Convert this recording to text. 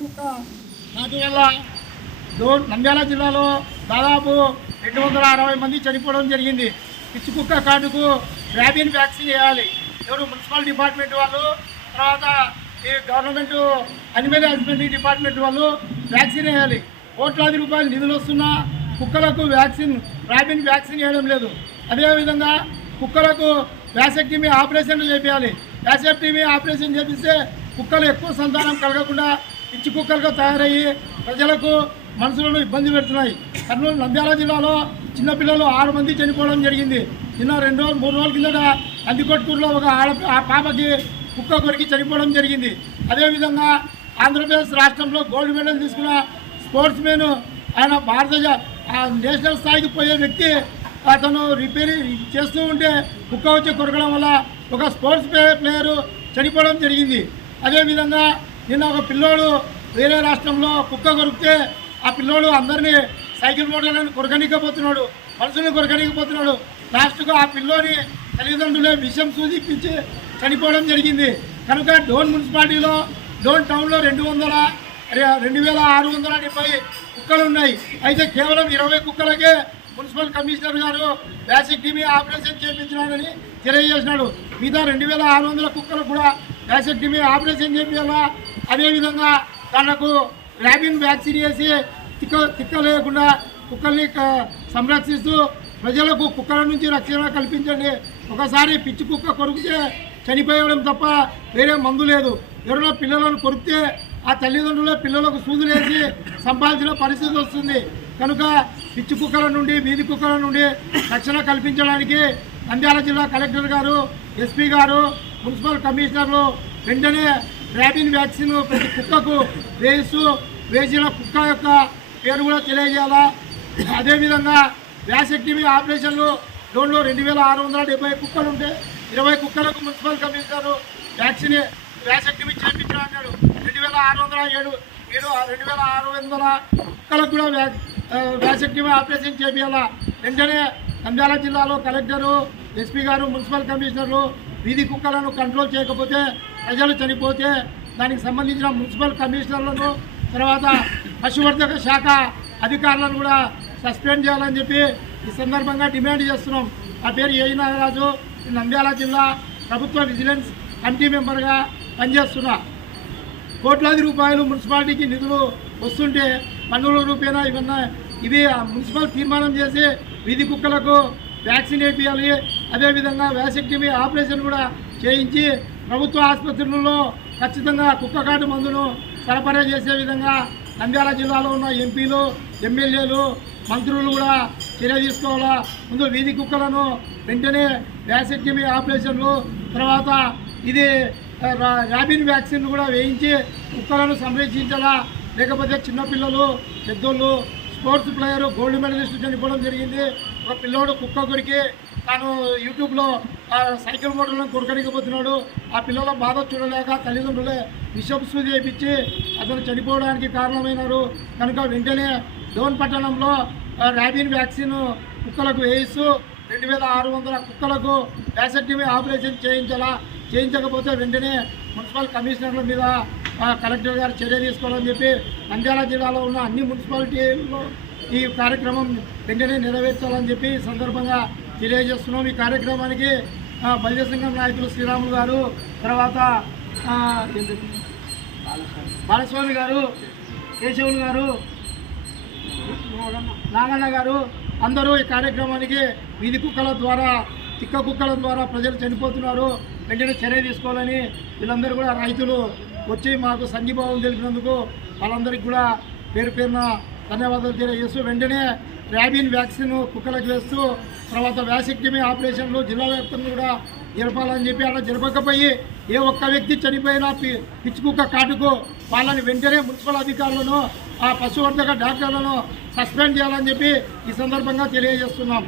కుక్క కాటు వల్ల నంద్యాల జిల్లాలో దాదాపు 260 మంది చనిపోవడం జరిగింది. పిచ్చి కుక్క కాటుకు ర్యాబిన్ వ్యాక్సిన్ వేయాలి. ఎవరు మున్సిపల్ డిపార్ట్మెంట్ వాళ్ళు, తర్వాత ఈ గవర్నమెంట్ అనిమల్ హస్బెండరీ డిపార్ట్మెంట్ వాళ్ళు వ్యాక్సిన్ వేయాలి. కోట్లాది రూపాయలు నిధులు వస్తున్నా కుక్కలకు ర్యాబిన్ వ్యాక్సిన్ వేయడం లేదు. అదేవిధంగా కుక్కలకు వ్యాసెక్టమీ ఆపరేషన్లు చేయాలి. వ్యాసెక్టమీ ఆపరేషన్ చేపిస్తే కుక్కలు ఎక్కువ సంతానం కలగకుండా పిచ్చి కుక్కలుగా తయారయ్యి ప్రజలకు మనుషులను ఇబ్బంది పెడుతున్నాయి. కర్నూలు నంద్యాల జిల్లాలో చిన్నపిల్లలు 6 మంది చనిపోవడం జరిగింది. నిన్న 2 రోజులు 3 రోజుల కిందట అందికొట్కూరులో ఒక పాపకి కుక్క కొరికి చనిపోవడం జరిగింది. అదేవిధంగా ఆంధ్రప్రదేశ్ రాష్ట్రంలో గోల్డ్ మెడల్ తీసుకున్న స్పోర్ట్స్ మెన్, ఆయన భారతీయ నేషనల్ స్థాయికి పోయే వ్యక్తి, అతను రిపేరింగ్ చేస్తూ ఉంటే కుక్క వచ్చి కొరకడం వల్ల ఒక స్పోర్ట్స్ ప్లేయరు చనిపోవడం జరిగింది. అదేవిధంగా నిన్న ఒక పిల్లోడు వేరే రాష్ట్రంలో కుక్క కొరికితే ఆ పిల్లోడు అందరినీ సైకిల్ మోటార్లను కొరకనికపోతున్నాడు, మనుషులను కొరకనికపోతున్నాడు. లాస్ట్గా ఆ పిల్లోని తల్లిదండ్రులే విషం సూచిపించి చనిపోవడం జరిగింది. కనుక డోన్ మున్సిపాలిటీలో డోన్ టౌన్లో 2670 కుక్కలు ఉన్నాయి. అయితే కేవలం 20 కుక్కలకే మున్సిపల్ కమిషనర్ గారు వ్యాసెక్టమీ ఆపరేషన్ చేయించినారని తెలియజేసినాడు. మిగతా 2600 కుక్కలు కూడా వ్యాసెక్టమీ ఆపరేషన్ చేయించాలా. అదేవిధంగా దానికి ర్యాబిన్ వ్యాక్సిన్ వేసి తిక్క లేకుండా కుక్కల్ని సంరక్షిస్తూ ప్రజలకు కుక్కల నుంచి రక్షణ కల్పించండి. ఒకసారి పిచ్చి కుక్క కొరికితే చనిపోయడం తప్ప వేరే మందు లేదు. ఎవరైనా పిల్లలను కొరికితే ఆ తల్లిదండ్రుల పిల్లలకు సూదులేసి సంపాదించిన పరిస్థితి వస్తుంది. కనుక పిచ్చి కుక్కల నుండి, వీధి కుక్కల నుండి రక్షణ కల్పించడానికి నంద్యాల జిల్లా కలెక్టర్ గారు, ఎస్పీ గారు, మున్సిపల్ కమిషనర్లు వెంటనే ర్యాబిన్ వ్యాక్సిన్ ప్రతి కుక్కకు వేసిన కుక్క యొక్క పేరు కూడా తెలియజేయాలా. అదేవిధంగా వ్యాసెక్టమీ ఆపరేషన్లు డోన్లో 2670 కుక్కలు ఉంటే 20 కుక్కలకు మున్సిపల్ కమిషనర్ వ్యాసెక్టమీ చేయించాలన్నాడు. 2600 కుక్కలకు కూడా వ్యాసెక్టమీ ఆపరేషన్ చేయాలా. వెంటనే నంద్యాల జిల్లాలో కలెక్టరు, ఎస్పీ గారు, మున్సిపల్ కమిషనర్లు వీధి కుక్కలను కంట్రోల్ చేయకపోతే ప్రజలు చనిపోతే దానికి సంబంధించిన మున్సిపల్ కమిషనర్లను, తర్వాత పశువర్ధక శాఖ అధికారులను కూడా సస్పెండ్ చేయాలని చెప్పి ఈ సందర్భంగా డిమాండ్ చేస్తున్నాం. నా పేరు ఏఈ నాగరాజు, నంద్యాల జిల్లా ప్రభుత్వ విజిలెన్స్ కమిటీ మెంబర్గా పనిచేస్తున్నా. కోట్లాది రూపాయలు మున్సిపాలిటీకి నిధులు వస్తుంటే పన్నుల రూపేణా ఇవి మున్సిపల్ తీర్మానం చేసి వీధి కుక్కలకు వ్యాక్సిన్ వేయాలి. అదేవిధంగా వ్యాసెక్టమీ ఆపరేషన్ కూడా చేయించి ప్రభుత్వ ఆసుపత్రులలో ఖచ్చితంగా కుక్క కాటు మందును సరఫరా చేసే విధంగా నంద్యాల జిల్లాలో ఉన్న ఎంపీలు, ఎమ్మెల్యేలు, మంత్రులు కూడా చర్య తీసుకోవాలా. ముందు వీధి కుక్కలను వెంటనే వ్యాసెక్టమీ ఆపరేషన్లు, తర్వాత ఇది ర్యాబిన్ వ్యాక్సిన్ కూడా వేయించి కుక్కలను సంరక్షించాలా. లేకపోతే చిన్నపిల్లలు, పెద్దోళ్ళు, స్పోర్ట్స్ ప్లేయరు గోల్డ్ మెడలిస్ట్ చనిపోవడం జరిగింది. ఒక పిల్లోడు కుక్క కొరికి తాను యూట్యూబ్లో సైకిల్ మోటార్లను కొరకనికపోతున్నాడు. ఆ పిల్లల బాధ చూడలేక తల్లిదండ్రులే విషపు సూది వేయించి అతను చనిపోవడానికి కారణమైనారు. కనుక వెంటనే డోన్ పట్టణంలో ర్యాబిన్ వ్యాక్సిన్ కుక్కలకు వేయిస్తూ 2600 కుక్కలకు వ్యాసెక్టమీ ఆపరేషన్ చేయించకపోతే వెంటనే మున్సిపల్ కమిషనర్ల మీద కలెక్టర్ గారు చర్య తీసుకోవాలని చెప్పి నంద్యాల జిల్లాలో ఉన్న అన్ని మున్సిపాలిటీల్లో ఈ కార్యక్రమం వెంటనే నెరవేర్చాలని చెప్పి సందర్భంగా తెలియజేస్తున్నాం. ఈ కార్యక్రమానికి బలిజ సంఘం నాయకులు శ్రీరాములు గారు, తర్వాత బాలస్వామి గారు, కేశవులు గారు, నాగన్న గారు అందరూ ఈ కార్యక్రమానికి వీధి కుక్కల ద్వారా, తిక్క కుక్కల ద్వారా ప్రజలు చనిపోతున్నారు, వెంటనే చర్య తీసుకోవాలని వీళ్ళందరూ కూడా రైతులు వచ్చి మాకు సంఘీభావం తెలిపినందుకు వాళ్ళందరికీ కూడా పేరు పేరున ధన్యవాదాలు తెలియజేస్తూ వెంటనే ర్యాబిన్ వ్యాక్సిన్ కుక్కలకు వేస్తూ తర్వాత వ్యాసెక్టమీ ఆపరేషన్లు జిల్లా వ్యాప్తంగా కూడా జరపాలని చెప్పి అలా జరపకపోయి ఏ ఒక్క వ్యక్తి చనిపోయినా పిచ్చి కుక్క కాటుకు వాళ్ళని వెంటనే మున్సిపల్ అధికారులను, ఆ పశువర్ధక డాక్టర్లను సస్పెండ్ చేయాలని చెప్పి ఈ సందర్భంగా తెలియజేస్తున్నాం.